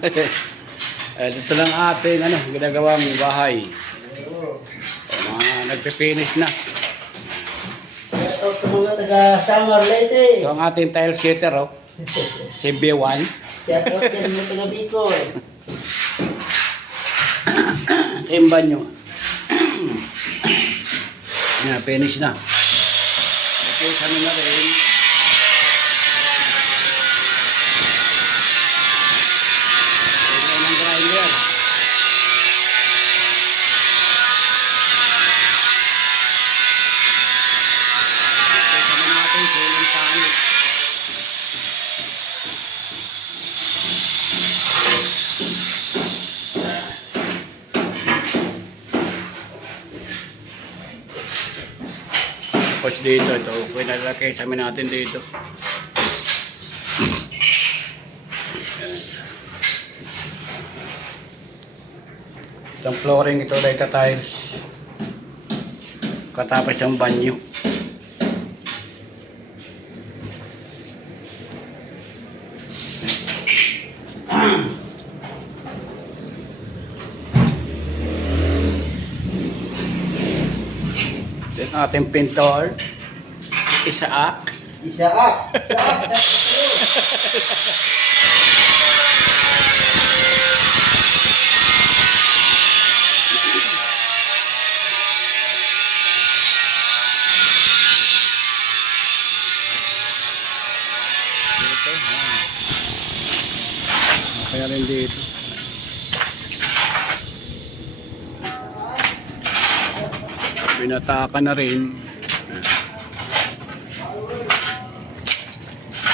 Dito lang ating ginagawang bahay. Nagpe-finish na. Ito mga taga-Samar Leyte. Ito ang ating tile setter, oh. CB1. Kaya po din mo taga-Bicol. Ito yung banyo. Yan, finish na. Okay, kami na rin. Ito ng grinder. Okay, kami natin sulang panit. Tapos dito, ito, pinalaki sa amin natin dito. Itong flooring ito, dito tiles. Katapos yung banyo. Yung ating pintor, Isaak. Isaak. Dito, kaya rin dito. Pinatakan na rin.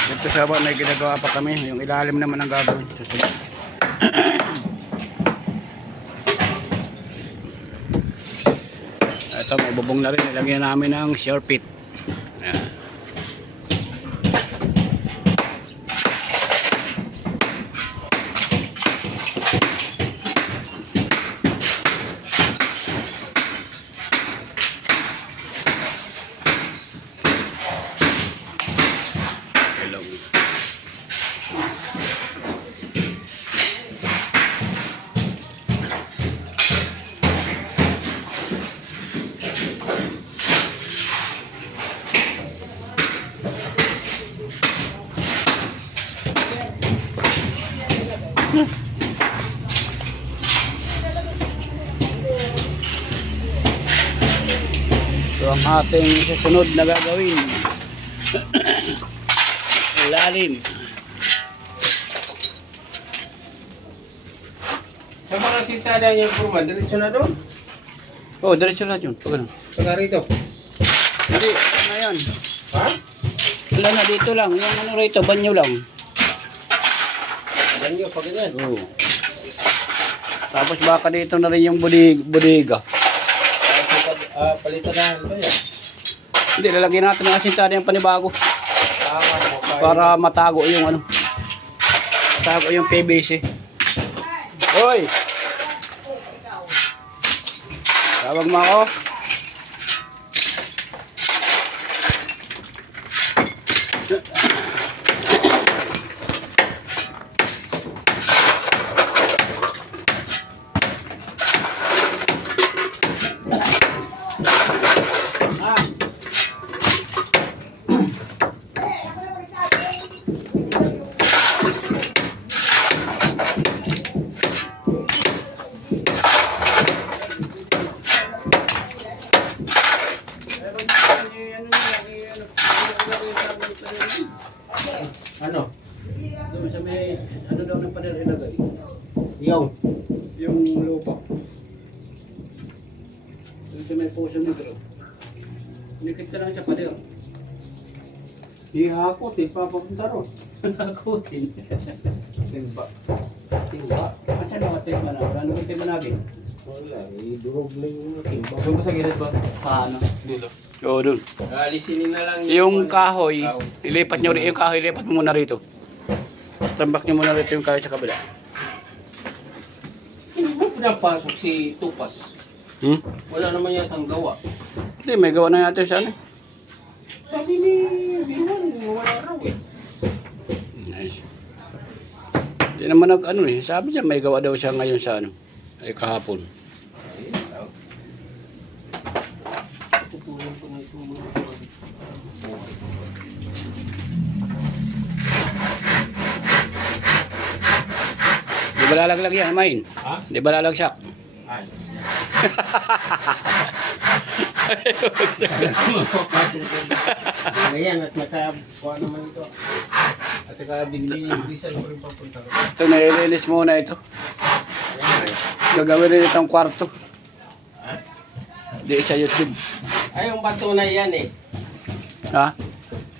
Ito sa bawah may ginagawa pa kami. Yung ilalim naman ang gagawin. Ito may bubong na rin. Nilagyan namin ng shore pit. Ayan. Hello. Ito ang ating susunod na gagawin. Ilalim. Sa mga sintada niya purman, diretso na doon. Oh, diretso lang yun. Pag ano. Saka rito. Hindi, ano na yan. Ha? Wala na dito lang. Yung ano rito, banyo lang. Ganyo, pag ganyan. Oo. Tapos baka dito na rin yung bodega. Palitan na ito yan. Hindi, lalagyan natin ng asintada yung panibago. Tama. Para matago yung ano. Matago yung PVC. Hoy! Tawag mo ako. Ano? Doon sa may, ano daw ng pader ilagay? Yung. Yung lupa. Doon sa may puso negro. Nikit ka lang sa pader. Ihakot, ipapapunta ron. Nakutin. Timba. Timba. Asan ang timba na? Wala naman timba natin. Wala, idurog na yung timba. Doon ba sa gilid ba? Paano? Dito. Oo, doon. Alisinin na lang Yung kahoy, ilipat nyo rin yung kahoy, ilipat mo muna rito. Tambak nyo muna rito yung kahoy sa kabila. Hindi mo pinapasok si Tupas. Wala naman yatang gawa. Hindi, may gawa na yata siya. Sabi ni Biwan, wala raw eh. Nice. Hindi naman nag-ano eh. Sabi niya may gawa daw siya ngayon sa ano. Ay kahapon. Ayun, tao. Tutulong ko na ito mga Di ba lalaglag yan, Main? Ha? Di ba lalagsak? Ay. Ngayon at nakakuha naman ito. At saka binili yung visa ko rin papunta ko. Ito, nililinis muna ito. Gagawin rin itong kwarto. Ha? Di sa YouTube. Ay, yung bato na yan eh. Ha?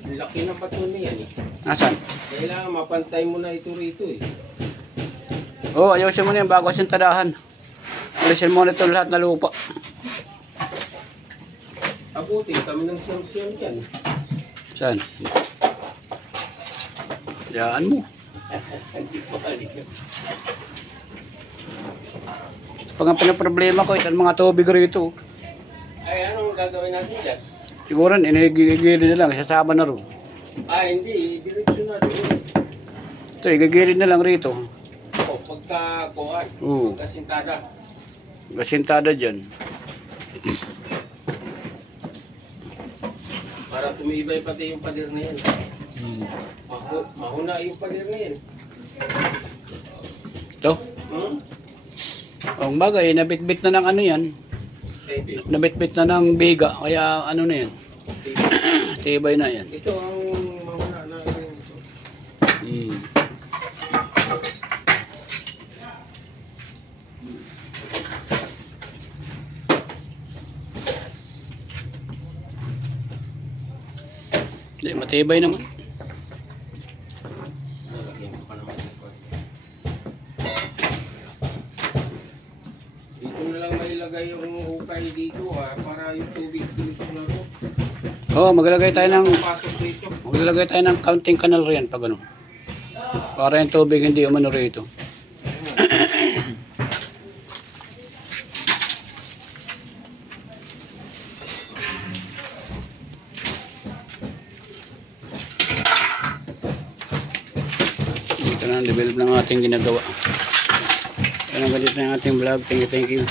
Ang laki ng bato na yan eh. Nasaan? Kailangan mapantay mo na ito rito eh. Oo, ayusin mo na yan bago siyang tadahan. Alisin mo na ito lahat na lupa. Abutin kami ng siyam-siyam yan. Saan? Diyaan mo. Hindi ko alam. Pag ang pinaproblema ko, ito ang mga tubig rito. Ay, anong gagawin natin dyan? Siguro, inigigilid na lang, sasama na rin. Ah, hindi. Diretso na doon. Ito, igigilid na lang rito. O, pagka-kuhan. Oo. Pagkasintada. Gasintada dyan. Para tumibay pati yung pader na yan. Mahuna yung pader na yan. Ito. Hmm? Ang bagay, nabitbit na ng ano yan. Maybe. Nabitbit na ng biga, kaya ano na yan. Tibay na yan. Ito ang mahuna na rin ito. Hmm. Hindi, matibay naman. Lalagyan ko pa naman ito. Dito na lang mailagay yung hukay dito para yung tubig dito na ito. Oo, maglalagay tayo ng Pasok dito. counting canal riyan pag ano. Para yung tubig hindi umano rito. Ito na ang develop ng ating ginagawa. Yan ang ganito ng ating vlog. Thank you, thank you.